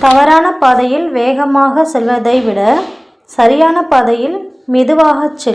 தவறான பாதையில் வேகமாக செல்வதை விட சரியான பாதையில் மெதுவாகச் செல்